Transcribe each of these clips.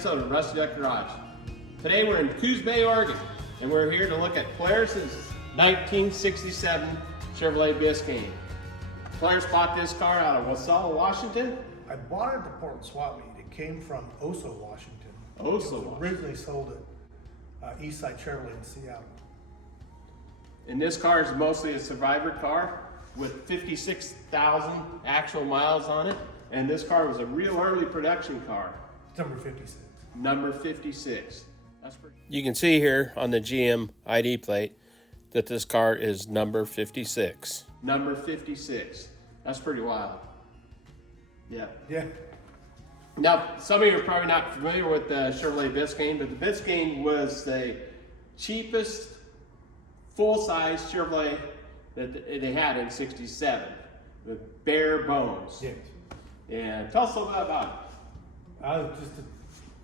episode of Rusty Duck Garage. Today we're in Coos Bay, Oregon, and we're here to look at Claris's 1967 Chevrolet Biscane. Claris bought this car out of Wasilla, Washington. I bought it at the Portland Swap Meet. It came from Oso, Washington. Originally sold at Eastside Chevrolet in Seattle. And this car is mostly a survivor car with 56,000 actual miles on it. And this car was a real early production car. It's number 56. Number 56. That's pretty. You can see here on the GM ID plate that this car is number 56. Number 56. That's pretty wild. Yeah. Yeah. Now, some of you are probably not familiar with the Chevrolet Biscane, but the Biscane was the cheapest full-size Chevrolet that they had in '67, with bare bones. Yes. And tell us a little bit about it.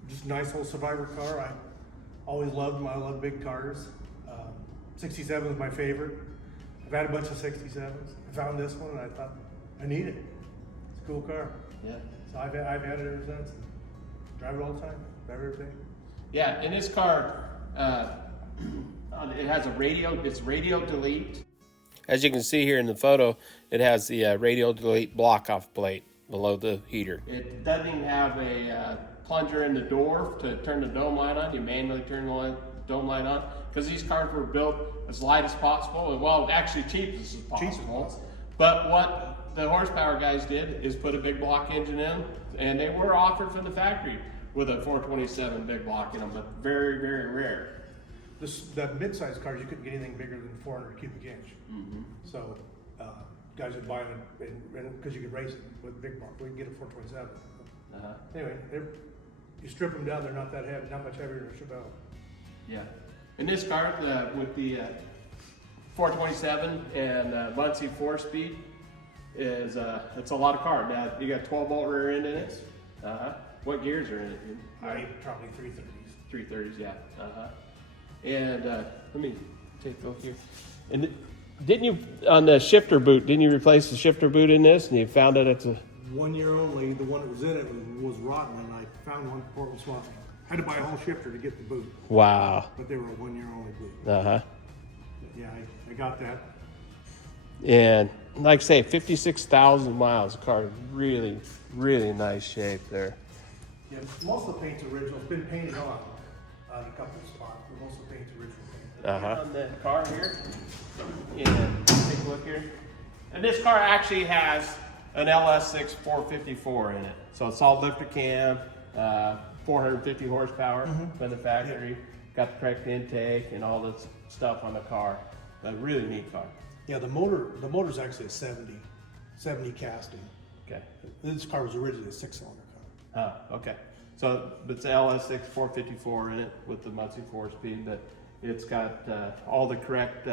Just a nice old survivor car. I always loved them. I love big cars. 67 is my favorite. I've had a bunch of 67s. I found this one and I thought, I need it. It's a cool car. Yeah. So I've had it ever since. Drive it all the time. Drive everything. Yeah, and this car, it has a radio, it's radio delete. As you can see here in the photo, it has the radio delete block off plate below the heater. It doesn't even have a plunger in the door to turn the dome light on. You manually turn the dome light on, because these cars were built as light as possible, and well, actually cheap as possible. But what the horsepower guys did is put a big block engine in, and they were offered from the factory with a 427 big block in them, but very, very rare. The mid-size cars, you couldn't get anything bigger than 400 cubic inch. Mm-hmm. So guys would buy them because you could race it with big block. We can get a 427. Anyway, you strip them down, they're not that heavy, not much heavier than a Chevelle. Yeah. In this car, with the 427 and Muncie 4-speed, it's a lot of car. Now you got 12-bolt rear end in it. What gears are in it? Probably 330s. 330s, yeah. And let me take a look here. And didn't you, on the shifter boot, didn't you replace the shifter boot in this? And you found that it's a 1 year only. The one that was in it was rotten, and I found one at Portland Swap Meet. Had to buy a whole shifter to get the boot. wow. But they were a 1 year only boot. Yeah, I got that. And like I say, 56,000 miles. The car is really, really nice shape there. Yeah, most of the paint's original. It's been painted on a couple of spots, but most of the paint's original paint. On the car here, and take a look here. And this car actually has an LS6 454 in it. So it's all lifter cam, 450 horsepower from the factory. Yeah. Got the correct intake and all this stuff on the car. A really neat car. Yeah, the motor's actually a 70 casting. Okay. This car was originally a 6-cylinder car. Okay. So it's an LS6 454 in it with the Muncie 4-speed, but it's got all the correct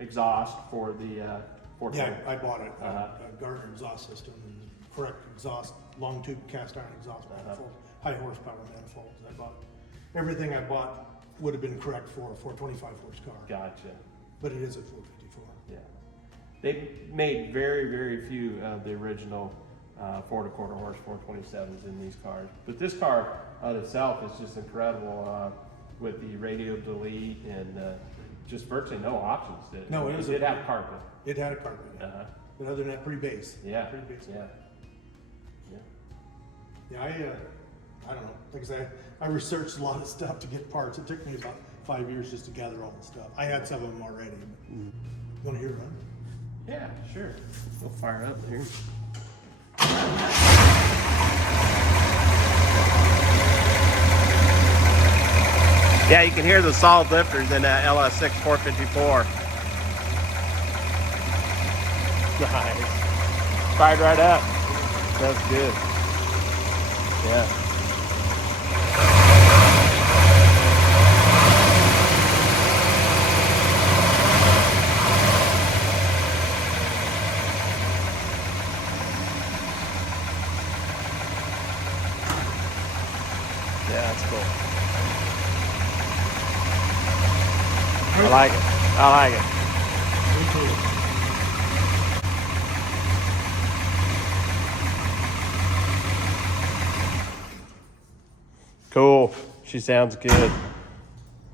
exhaust for the 420. Yeah, I bought it. A Gardner exhaust system and correct exhaust, long tube cast iron exhaust manifold, high horsepower manifolds. I bought everything I bought would have been correct for a 425 horse car. Gotcha. But it is a 454. Yeah. They made very, very few of the original 4.25 horse 427s in these cars. But this car itself is just incredible with the radio delete and just virtually no options. No, it did have carpet. It had a carpet. But other than that, pretty base. Yeah. Pretty base. Yeah. Yeah, I don't know. Like I said, I researched a lot of stuff to get parts. It took me about 5 years just to gather all the stuff. I had some of them already. You want to hear it run? Yeah, sure. We'll fire it up here. Yeah, you can hear the solid lifters in that LS6 454. Nice. Fired right up. That's good. Yeah. Yeah, that's cool. I like it. I like it. Cool. She sounds good.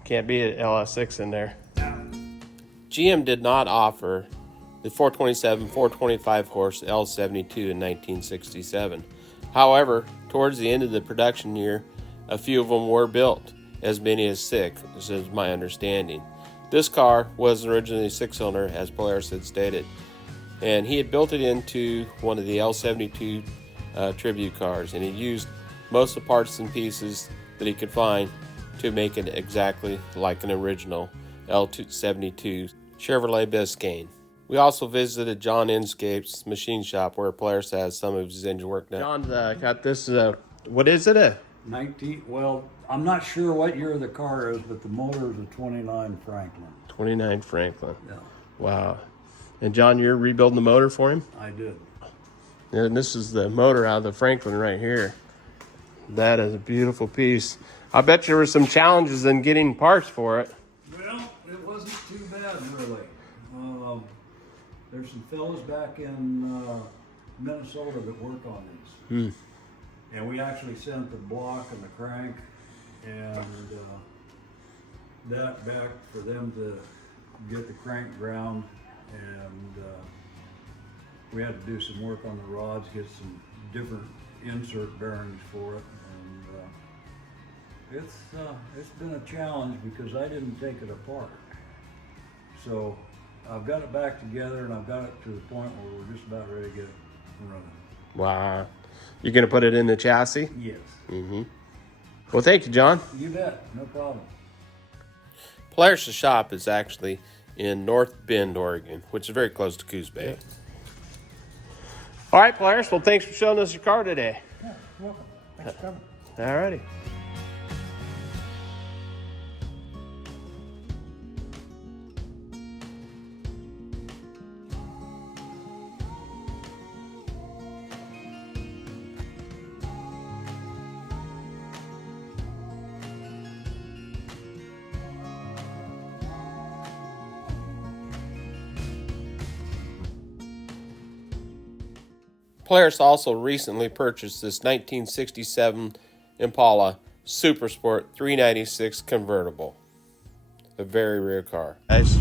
Can't be an LS6 in there. GM did not offer the 427, 425 horse L72 in 1967. However, towards the end of the production year, a few of them were built, as many as 6, this is my understanding. This car was originally 6-cylinder, as Polaris had stated, and he had built it into one of the L72 tribute cars, and he used most of the parts and pieces that he could find to make it exactly like an original L72 Chevrolet Biscane. We also visited John Inscape's machine shop where Polaris has some of his engine work done. John's got this, what is it? 19, well, I'm not sure what year the car is, but the motor is a 29 Franklin. 29 Franklin. Yeah, Wow. And John, you're rebuilding the motor for him? I did. And this is the motor out of the Franklin right here. That is a beautiful piece. I bet there were some challenges in getting parts for it. Well, it wasn't too bad, really. There's some fellas back in Minnesota that work on these. And we actually sent the block and the crank and that back for them to get the crank ground, and we had to do some work on the rods, get some different insert bearings for it, and it's been a challenge because I didn't take it apart. So I've got it back together, and I've got it to the point where we're just about ready to get it running. Wow. You're going to put it in the chassis? Yes. Well, thank you, John. You bet, no problem. Polaris' shop is actually in North Bend, Oregon, which is very close to Coos Bay. All right, Polaris. Well, thanks for showing us your car today. Yeah, you're welcome. Thanks for coming. All righty. Polaris also recently purchased this 1967 Impala Super Sport 396 convertible. A very rare car. Nice.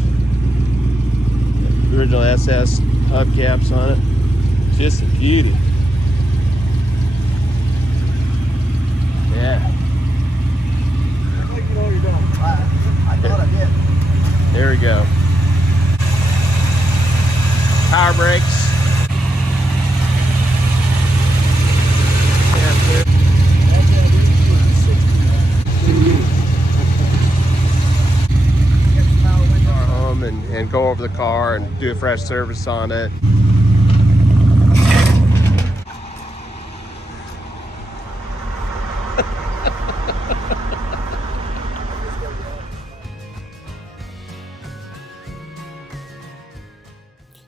Original SS hubcaps on it. Just a beauty. Yeah. I thought I did. There we go. Power brakes. Home and go over the car and do a fresh service on it.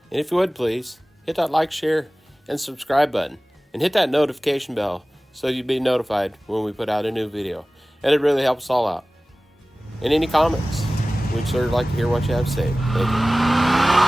And if you would please, hit that like, share, and subscribe button. And hit that notification bell so you'll be notified when we put out a new video. And it really helps us all out. And any comments, we'd sort of like to hear what you have to say. Thank you.